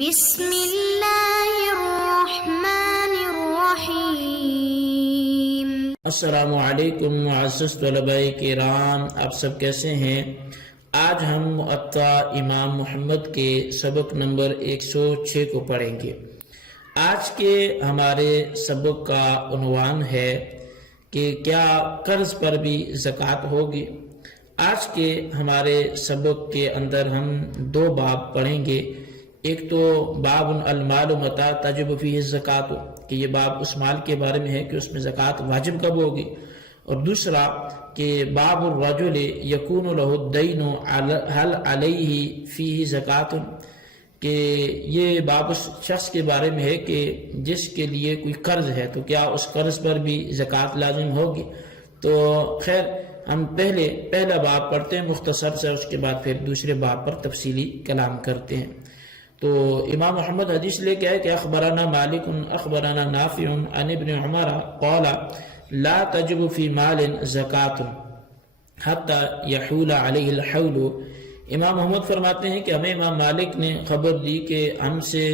بسم اللہ الرحمن الرحیم۔ السلام علیکم معزز طلباء کرام، آپ سب کیسے ہیں؟ آج ہم موطا امام محمد کے سبق نمبر 106 کو پڑھیں گے۔ آج کے ہمارے سبق کا عنوان ہے کہ کیا قرض پر بھی زکوٰۃ ہوگی۔ آج کے ہمارے سبق کے اندر ہم دو باب پڑھیں گے۔ ایک تو باب المال متى تجب فیہ الزکوٰۃ، کہ یہ باب اس مال کے بارے میں ہے کہ اس میں زکوٰۃ واجب کب ہوگی، اور دوسرا کہ باب الرجل یکون لہ الدین هل علیہ فیہ زکوٰۃ، کہ یہ باب اس شخص کے بارے میں ہے کہ جس کے لیے کوئی قرض ہے تو کیا اس قرض پر بھی زکوٰۃ لازم ہوگی۔ تو خیر ہم پہلا باب پڑھتے ہیں مختصر سے، اس کے بعد پھر دوسرے باب پر تفصیلی کلام کرتے ہیں۔ تو امام محمد حدیث لے کے آئے کہ اخبرنا مالک اخبرنا نافع عن ابن عمر قال لا تجب فی مال زکوٰۃ حتی یحول علیہ الحول۔ امام محمد فرماتے ہیں کہ ہمیں امام مالک نے خبر دی کہ ہم سے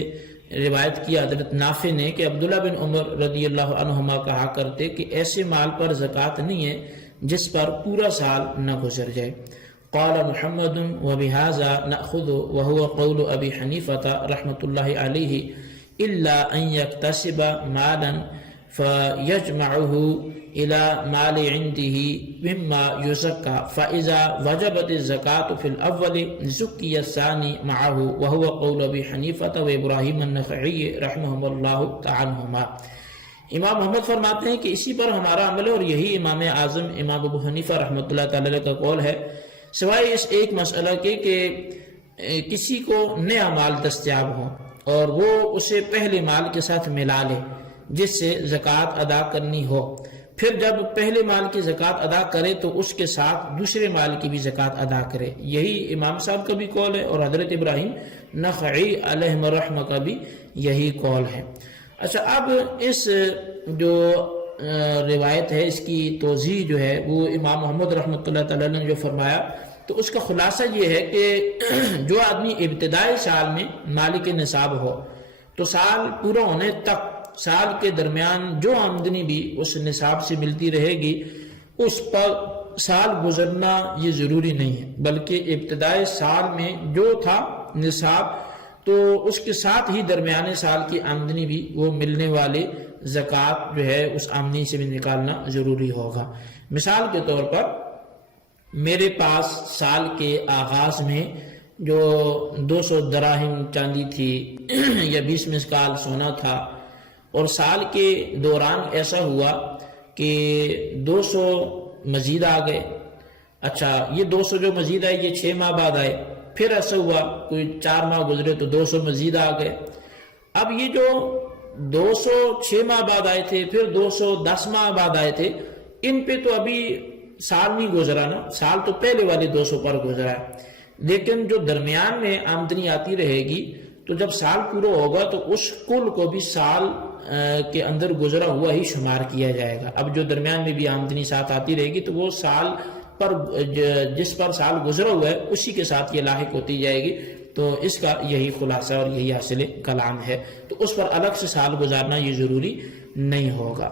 روایت کیا حضرت نافع نے کہ عبداللہ بن عمر رضی اللہ عنہما کہا کرتے کہ ایسے مال پر زکوٰۃ نہیں ہے جس پر پورا سال نہ گزر جائے۔ قال محمد وبهذا نأخذ وهو قول ابی حنیفہ رحمۃ اللہ علیہ الا ان يكتسب مالا فيجمعه الى مال عنده مما يزكى فاذا وجبت الزکاة في الاول زكي الثاني معه وهو قول ابی حنیفہ وابراہیم النخعی رحمهم اللہ تعالی عنہما۔ امام محمد فرماتے ہیں کہ اسی پر ہمارا عمل ہے، اور یہی امام اعظم امام ابو حنیفہ رحمۃ اللہ تعالی کا قول ہے، سوائے اس ایک مسئلہ کے کہ کسی کو نیا مال دستیاب ہو اور وہ اسے پہلے مال کے ساتھ ملا لے جس سے زکوٰۃ ادا کرنی ہو، پھر جب پہلے مال کی زکوٰۃ ادا کرے تو اس کے ساتھ دوسرے مال کی بھی زکوٰۃ ادا کرے۔ یہی امام صاحب کا بھی قول ہے، اور حضرت ابراہیم نخعی علیہ الرحمہ کا بھی یہی قول ہے۔ اچھا، اب اس جو روایت ہے اس کی توضیح جو ہے وہ امام محمد رحمۃ اللہ تعالی نے جو فرمایا، تو اس کا خلاصہ یہ ہے کہ جو آدمی ابتدائی سال میں مالک نصاب ہو تو سال پورا ہونے تک سال کے درمیان جو آمدنی بھی اس نصاب سے ملتی رہے گی اس پر سال گزرنا یہ ضروری نہیں ہے، بلکہ ابتدائی سال میں جو تھا نصاب تو اس کے ساتھ ہی درمیانے سال کی آمدنی بھی وہ ملنے والے زکوٰۃ جو ہے اس آمدنی سے بھی نکالنا ضروری ہوگا۔ مثال کے طور پر میرے پاس سال کے آغاز میں جو 200 دراہم چاندی تھی یا 20 مسکال سونا تھا، اور سال کے دوران ایسا ہوا کہ 200 مزید آ گئے۔ اچھا، یہ 200 جو مزید آئے یہ 6 ماہ بعد آئے، پھر ایسا ہوا کوئی 4 ماہ گزرے تو 200 مزید آ گئے۔ اب یہ جو 200 6 ماہ بعد آئے تھے، پھر 200 10 ماہ بعد آئے تھے، ان پہ تو ابھی سال نہیں گزرا نا، سال تو پہلے والے 200 پر گزرا ہے، لیکن جو درمیان میں آمدنی آتی رہے گی تو جب سال پورا ہوگا تو اس کل کو بھی سال کے اندر گزرا ہوا ہی شمار کیا جائے گا۔ اب جو درمیان میں بھی آمدنی ساتھ آتی رہے گی تو وہ سال پر جس پر سال گزرا ہوا ہے اسی کے ساتھ یہ لاحق ہوتی جائے گی۔ تو اس کا یہی خلاصہ اور یہی حاصل کلام ہے، تو اس پر الگ سے سال گزارنا یہ ضروری نہیں ہوگا۔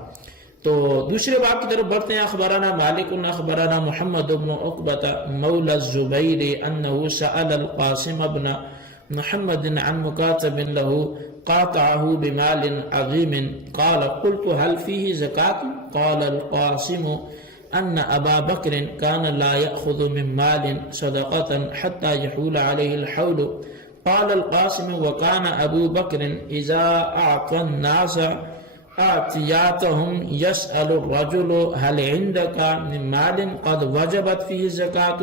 تو دوسرے باب کی طرف بڑھتے ہیں۔ اخبرنا مالک اخبرنا محمد بن عقبۃ مولى الزبیر انه سأل القاسم بن محمد عن مكاتب له قاطعه بمال عظيم قال قلت هل فيه زكاة؟ قال القاسم أن أبا بكر كان لا يأخذ من مال صدقة حتى يحول عليه الحول۔ قال القاسم وكان أبو بكر إذا أعطى الناس آتياتهم يسأل الرجل هل عندك من مال قد وجبت فيه الزكاة؟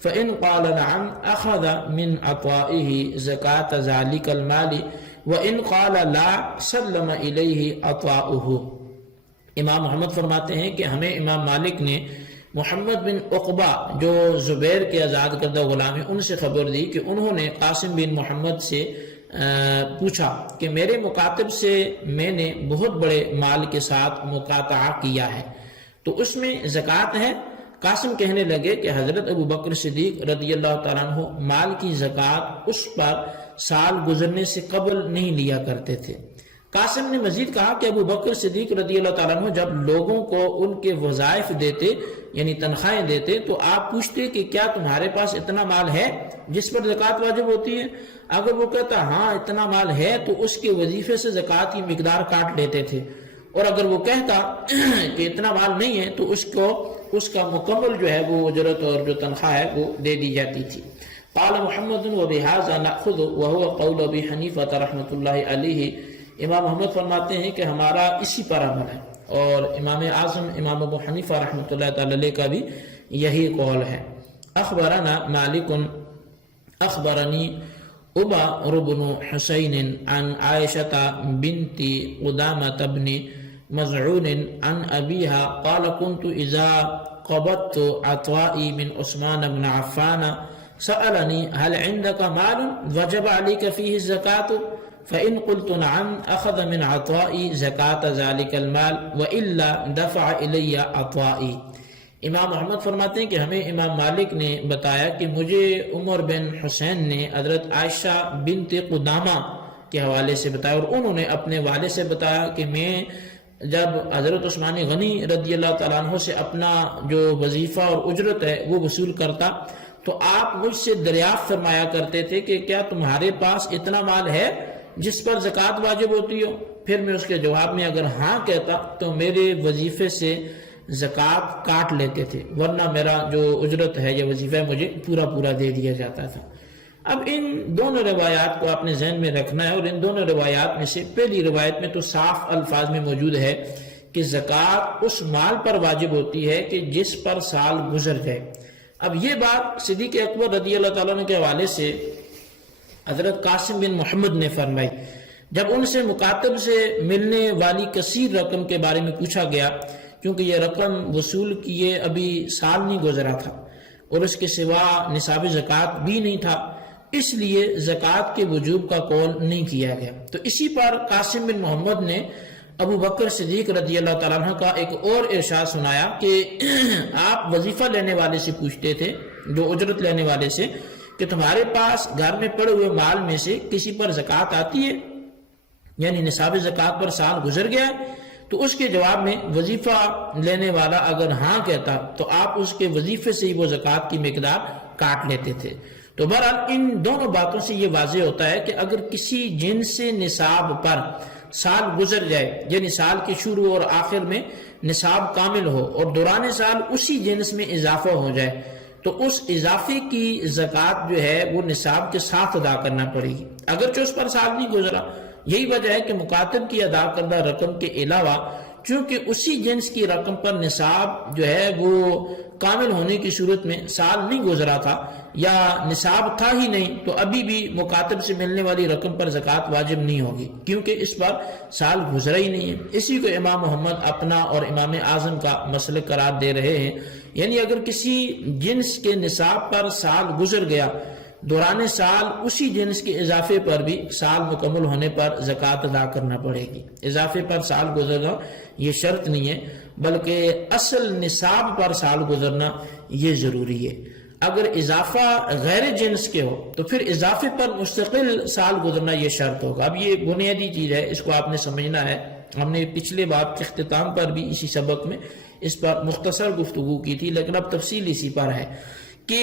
فإن قال نعم أخذ من عطائه زكاة ذلك المال، وإن قال لا سلم إليه عطاؤه۔ امام محمد فرماتے ہیں کہ ہمیں امام مالک نے محمد بن عقبہ جو زبیر کے آزاد کردہ غلام ہیں ان سے خبر دی کہ انہوں نے قاسم بن محمد سے پوچھا کہ میرے مکاتب سے میں نے بہت بڑے مال کے ساتھ مقاطعہ کیا ہے تو اس میں زکوٰۃ ہے؟ قاسم کہنے لگے کہ حضرت ابو بکر صدیق رضی اللہ تعالیٰ عنہ مال کی زکوٰۃ اس پر سال گزرنے سے قبل نہیں لیا کرتے تھے۔ قاسم نے مزید کہا کہ ابو بکر صدیق رضی اللہ تعالیٰ عنہ جب لوگوں کو ان کے وظائف دیتے یعنی تنخواہیں دیتے تو آپ پوچھتے کہ کیا تمہارے پاس اتنا مال ہے جس پر زکوٰۃ واجب ہوتی ہے؟ اگر وہ کہتا ہاں اتنا مال ہے تو اس کے وظیفے سے زکوٰۃ کی مقدار کاٹ لیتے تھے، اور اگر وہ کہتا کہ اتنا مال نہیں ہے تو اس کا مکمل جو ہے وہ اجرت اور جو تنخواہ ہے وہ دے دی جاتی تھی۔ قال محمد وبہذا نأخذ وهو قول ابی حنیفہ رحمۃ اللہ علیہ، امام محمد فرماتے ہیں کہ ہمارا اسی پر عمل ہے، اور امام اعظم امام ابو حنیفہ رحمۃ اللہ تعالی علیہ کا بھی یہی قول ہے۔ اخبرنا مالک اخبرنی عبا بن حسین عن عائشة بنت قدامة بن مزعون عن أبيها قال كنت إذا قبضت عطائي من عثمان بن عفان سألني هل عندك مال وجب عليك فيه الزكاة؟ فإن قلت نعم أخذ من عطائي زكاة ذلك المال وإلا دفع إلي عطائي۔ امام محمد فرماتے ہیں کہ ہمیں امام مالک نے بتایا کہ مجھے عمر بن حسین نے حضرت عائشہ بنت قدامہ کے حوالے سے بتایا، اور انہوں نے اپنے والد سے بتایا کہ میں جب حضرت عثمان غنی رضی اللہ تعالیٰ عنہ سے اپنا جو وظیفہ اور اجرت ہے وہ وصول کرتا تو آپ مجھ سے دریافت فرمایا کرتے تھے کہ کیا تمہارے پاس اتنا مال ہے جس پر زکوٰۃ واجب ہوتی ہو؟ پھر میں اس کے جواب میں اگر ہاں کہتا تو میرے وظیفے سے زکوٰۃ کاٹ لیتے تھے، ورنہ میرا جو اجرت ہے یا وظیفہ ہے مجھے پورا دے دیا جاتا تھا۔ اب ان دونوں روایات کو آپ نے ذہن میں رکھنا ہے، اور ان دونوں روایات میں سے پہلی روایت میں تو صاف الفاظ میں موجود ہے کہ زکوٰۃ اس مال پر واجب ہوتی ہے کہ جس پر سال گزر جائے۔ اب یہ بات صدیق اکبر رضی اللہ تعالیٰ عنہ کے حوالے سے حضرت قاسم بن محمد نے فرمائی جب ان سے مکاتب سے ملنے والی کثیر رقم کے بارے میں پوچھا گیا، کیونکہ یہ رقم وصول کیے ابھی سال نہیں گزرا تھا اور اس کے سوا نصاب زکوٰۃ بھی نہیں تھا، اس لیے زکوٰۃ کے وجوب کا قول نہیں کیا گیا۔ تو اسی پر قاسم بن محمد نے ابو بکر صدیق رضی اللہ تعالیٰ عنہ کا ایک اور ارشاد سنایا کہ آپ وظیفہ لینے والے سے پوچھتے تھے، جو اجرت لینے والے سے، کہ تمہارے پاس گھر میں پڑے ہوئے مال میں سے کسی پر زکوٰۃ آتی ہے، یعنی نصاب زکوٰۃ پر سال گزر گیا ہے؟ تو اس کے جواب میں وظیفہ لینے والا اگر ہاں کہتا تو آپ اس کے وظیفے سے ہی وہ زکوٰۃ کی مقدار کاٹ لیتے تھے۔ تو بہرحال ان دونوں باتوں سے یہ واضح ہوتا ہے کہ اگر کسی جنس سے نصاب پر سال گزر جائے، یعنی سال کے شروع اور آخر میں نصاب کامل ہو اور دوران سال اسی جنس میں اضافہ ہو جائے، تو اس اضافے کی زکوٰۃ جو ہے وہ نصاب کے ساتھ ادا کرنا پڑے گی، اگرچہ اس پر سال نہیں گزرا۔ یہی وجہ ہے کہ مکاتب کی ادا کردہ رقم کے علاوہ چونکہ اسی جنس کی رقم پر نصاب جو ہے وہ کامل ہونے کی صورت میں سال نہیں گزرا تھا یا نصاب تھا ہی نہیں، تو ابھی بھی مکاتب سے ملنے والی رقم پر زکوٰۃ واجب نہیں ہوگی، کیونکہ اس پر سال گزرا ہی نہیں ہے۔ اسی کو امام محمد اپنا اور امام اعظم کا مسلک قرار دے رہے ہیں، یعنی اگر کسی جنس کے نصاب پر سال گزر گیا، دوران سال اسی جنس کے اضافے پر بھی سال مکمل ہونے پر زکوٰۃ ادا کرنا پڑے گی۔ اضافے پر سال گزرنا یہ شرط نہیں ہے، بلکہ اصل نصاب پر سال گزرنا یہ ضروری ہے۔ اگر اضافہ غیر جنس کے ہو تو پھر اضافے پر مستقل سال گزرنا یہ شرط ہوگا۔ اب یہ بنیادی چیز ہے، اس کو آپ نے سمجھنا ہے۔ ہم نے پچھلے باب کے اختتام پر بھی اسی سبق میں اس پر مختصر گفتگو کی تھی، لیکن اب تفصیل اسی پر ہے کہ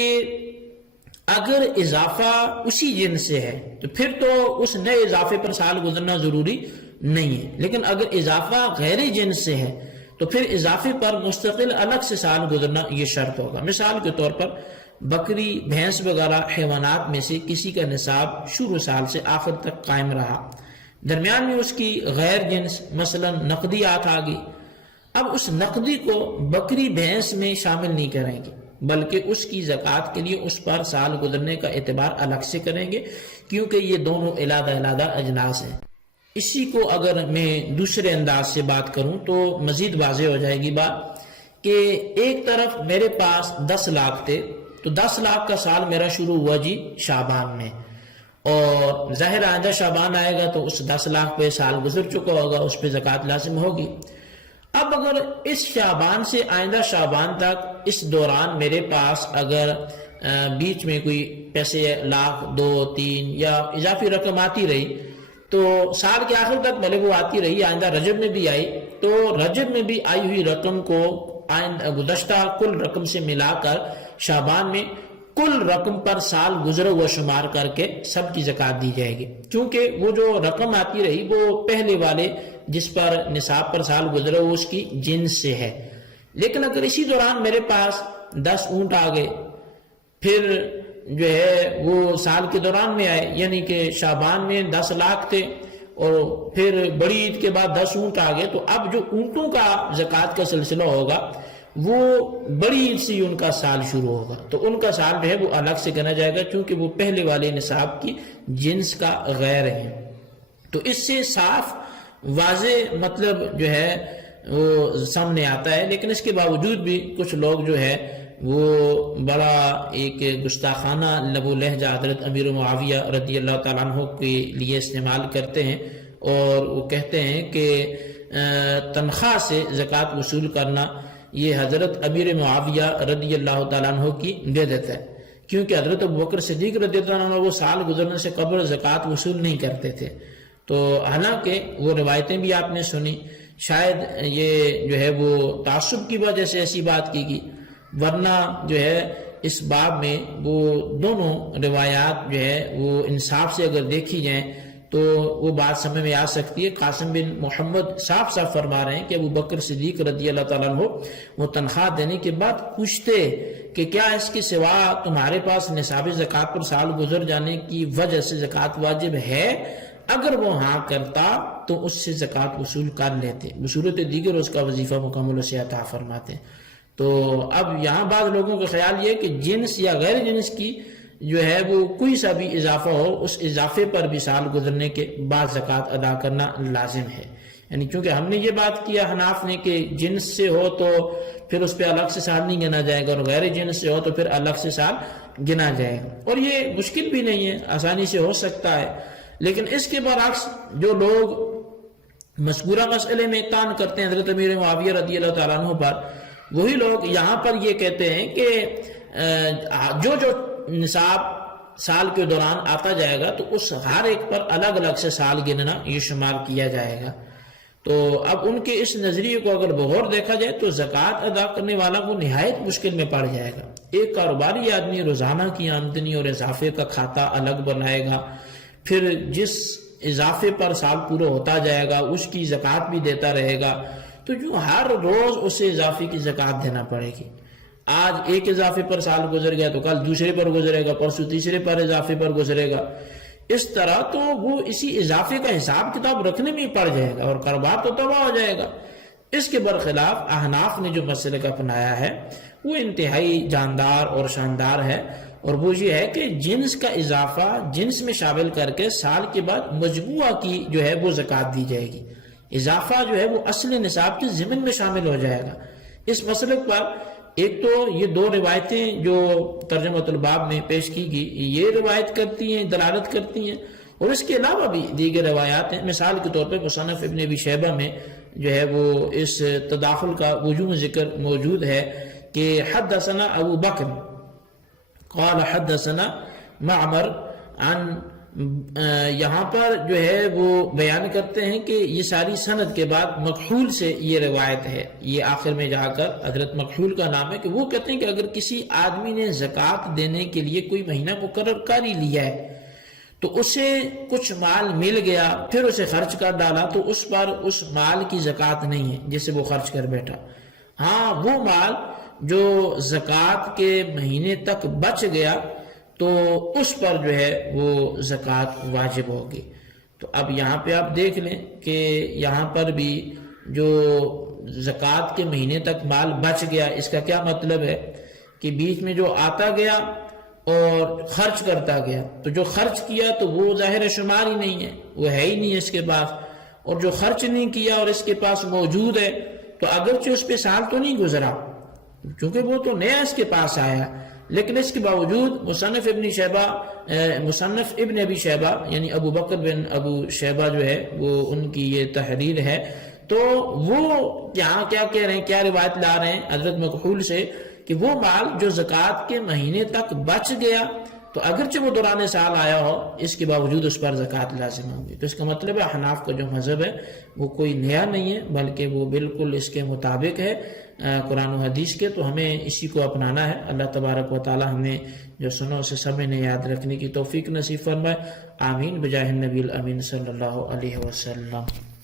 اگر اضافہ اسی جنس سے ہے تو پھر تو اس نئے اضافے پر سال گزرنا ضروری نہیں ہے، لیکن اگر اضافہ غیر جنس سے ہے تو پھر اضافے پر مستقل الگ سے سال گزرنا یہ شرط ہوگا۔ مثال کے طور پر بکری، بھینس وغیرہ حیوانات میں سے کسی کا نصاب شروع سال سے آخر تک قائم رہا، درمیان میں اس کی غیر جنس مثلا نقدیات آ گئی، اب اس نقدی کو بکری بھینس میں شامل نہیں کریں گے، بلکہ اس کی زکوٰۃ کے لیے اس پر سال گزرنے کا اعتبار الگ سے کریں گے، کیونکہ یہ دونوں علیحدہ اجناس ہیں۔ اسی کو اگر میں دوسرے انداز سے بات کروں تو مزید واضح ہو جائے گی بات کہ ایک طرف میرے پاس 10 لاکھ تھے، تو 10 لاکھ کا سال میرا شروع ہوا جی شعبان میں، اور ظاہر آئندہ شعبان آئے گا تو اس 10 لاکھ پہ سال گزر چکا ہوگا، اس پہ زکوٰۃ لازم ہوگی۔ اب اگر اس شعبان سے آئندہ شعبان تک اس دوران میرے پاس اگر بیچ میں کوئی پیسے 1,00,000 2 3 یا اضافی رقم آتی رہی تو سال کے آخر تک بھلے وہ آتی رہی، آئندہ رجب میں بھی آئی، تو رجب میں بھی آئی ہوئی رقم کو گزشتہ کل رقم سے ملا کر شعبان میں کل رقم پر سال گزرا ہوا شمار کر کے سب کی زکوٰۃ دی جائے گی، کیونکہ وہ جو رقم آتی رہی وہ پہلے والے جس پر نصاب پر سال گزرا وہ اس کی جنس سے ہے۔ لیکن اگر اسی دوران میرے پاس 10 اونٹ آ گئے، پھر جو ہے وہ سال کے دوران میں آئے، یعنی کہ شعبان میں 10 لاکھ تھے اور پھر بڑی عید کے بعد 10 اونٹ آ گئے، تو اب جو اونٹوں کا زکوٰۃ کا سلسلہ ہوگا وہ بڑی عید سے ہی ان کا سال شروع ہوگا، تو ان کا سال جو ہے وہ الگ سے گنا جائے گا کیونکہ وہ پہلے والے نصاب کی جنس کا غیر ہے۔ تو اس سے صاف واضح مطلب جو ہے وہ سامنے آتا ہے، لیکن اس کے باوجود بھی کچھ لوگ جو ہے وہ بڑا ایک گستاخانہ لب و لہجہ حضرت امیر معاویہ رضی اللہ تعالیٰ عنہ کے لیے استعمال کرتے ہیں، اور وہ کہتے ہیں کہ تنخواہ سے زکوٰۃ وصول کرنا یہ حضرت امیر معاویہ رضی اللہ تعالیٰ عنہ کی بدعت ہے، کیونکہ حضرت ابوبکر صدیق رضی اللہ عنہ وہ سال گزرنے سے قبل زکوٰۃ وصول نہیں کرتے تھے۔ تو حالانکہ وہ روایتیں بھی آپ نے سنی، شاید یہ جو ہے وہ تعصب کی وجہ سے ایسی بات کی گئی، ورنہ جو ہے اس باب میں وہ دونوں روایات جو ہے وہ انصاف سے اگر دیکھی جائیں تو وہ بات سمجھ میں آ سکتی ہے۔ قاسم بن محمد صاف صاف فرما رہے ہیں کہ ابو بکر صدیق رضی اللہ تعالیٰ عنہ وہ تنخواہ دینے کے بعد پوچھتے کہ کیا اس کے سوا تمہارے پاس نصاب زکوٰۃ پر سال گزر جانے کی وجہ سے زکوٰۃ واجب ہے؟ اگر وہ ہاں کرتا تو اس سے زکوٰۃ وصول کر لیتے، بصورت دیگر اس کا وظیفہ مکمل اسے عطا فرماتے۔ تو اب یہاں بعض لوگوں کا خیال یہ کہ جنس یا غیر جنس کی جو ہے وہ کوئی سا بھی اضافہ ہو، اس اضافے پر بھی سال گزرنے کے بعد زکوٰۃ ادا کرنا لازم ہے، یعنی چونکہ ہم نے یہ بات کیا حناف نے کہ جنس سے ہو تو پھر اس پہ الگ سے سال نہیں گنا جائے گا، اور غیر جنس سے ہو تو پھر الگ سے سال گنا جائے گا، اور یہ مشکل بھی نہیں ہے، آسانی سے ہو سکتا ہے۔ لیکن اس کے برعکس جو لوگ مذکورہ مسئلے میں تان کرتے ہیں حضرت امیر معاویہ رضی اللہ تعالیٰ عنہ پر، وہی لوگ یہاں پر یہ کہتے ہیں کہ جو نصاب سال کے دوران آتا جائے گا تو اس ہر ایک پر الگ الگ سے سال گننا یہ شمار کیا جائے گا۔ تو اب ان کے اس نظریے کو اگر بغور دیکھا جائے تو زکوٰۃ ادا کرنے والا وہ نہایت مشکل میں پڑ جائے گا۔ ایک کاروباری آدمی روزانہ کی آمدنی اور اضافے کا کھاتا الگ بنائے گا، پھر جس اضافے پر سال پورا ہوتا جائے گا اس کی زکوٰۃ بھی دیتا رہے گا، تو جو ہر روز اسے اضافے کی زکوٰۃ دینا پڑے گی۔ آج ایک اضافے پر سال گزر گیا تو کل دوسرے پر گزرے گا، پرسوں تیسرے پر اضافے پر گزرے گا، اس طرح تو وہ اسی اضافے کا حساب کتاب رکھنے میں ہی پڑ جائے گا اور کاروبار تو تباہ ہو جائے گا۔ اس کے برخلاف احناف نے جو مسئلے کا اپنایا ہے وہ انتہائی جاندار اور شاندار ہے، اور وہ یہ ہے کہ جنس کا اضافہ جنس میں شامل کر کے سال کے بعد مجموعہ کی جو ہے وہ زکوٰۃ دی جائے گی، اضافہ جو ہے وہ اصل نصاب کے ضمن میں شامل ہو جائے گا۔ اس مسلک پر ایک تو یہ دو روایتیں جو ترجمۃ الباب میں پیش کی گئی یہ روایت کرتی ہیں، دلالت کرتی ہیں، اور اس کے علاوہ بھی دیگر روایات ہیں۔ مثال کے طور پہ مصنف ابن ابی شیبہ میں جو ہے وہ اس تداخل کا وجوہ ذکر موجود ہے کہ حدثنا ابو بکر قال حدثنا معمر عن، یہاں پر جو ہے وہ بیان کرتے ہیں کہ یہ ساری سند کے بعد مکحول سے یہ روایت ہے، یہ آخر میں جا کر حضرت مکحول کا نام ہے کہ وہ کہتے ہیں کہ اگر کسی آدمی نے زکوٰۃ دینے کے لیے کوئی مہینہ مقرر کر ہی لیا ہے تو اسے کچھ مال مل گیا پھر اسے خرچ کر ڈالا تو اس پر اس مال کی زکوٰۃ نہیں ہے جسے وہ خرچ کر بیٹھا۔ ہاں وہ مال جو زکوٰۃ کے مہینے تک بچ گیا تو اس پر جو ہے وہ زکوٰۃ واجب ہوگی۔ تو اب یہاں پہ آپ دیکھ لیں کہ یہاں پر بھی جو زکوٰۃ کے مہینے تک مال بچ گیا اس کا کیا مطلب ہے کہ بیچ میں جو آتا گیا اور خرچ کرتا گیا، تو جو خرچ کیا تو وہ ظاہر شمار ہی نہیں ہے، وہ ہے ہی نہیں اس کے پاس، اور جو خرچ نہیں کیا اور اس کے پاس موجود ہے تو اگرچہ اس پہ سال تو نہیں گزرا کیونکہ وہ تو نیا اس کے پاس آیا، لیکن اس کے باوجود مصنف ابن ابی شیبہ یعنی ابو بکر بن ابو شیبہ جو ہے وہ ان کی یہ تحریر ہے، تو وہ یہاں کیا کہہ رہے ہیں، کیا روایت لا رہے ہیں حضرت مکحول سے کہ وہ مال جو زکوٰۃ کے مہینے تک بچ گیا تو اگرچہ وہ دوران سال آیا ہو اس کے باوجود اس پر زکوٰۃ لازم ہوگی. تو اس کا مطلب ہے حناف کا جو مذہب ہے وہ کوئی نیا نہیں ہے بلکہ وہ بالکل اس کے مطابق ہے قرآن و حدیث کے. تو ہمیں اسی کو اپنانا ہے. اللہ تبارک و تعالی ہمیں جو سنو سے سمجھنے یاد رکھنے کی توفیق نصیب فرمائے. آمین بجاہ النبی الامین صلی اللہ علیہ وسلم.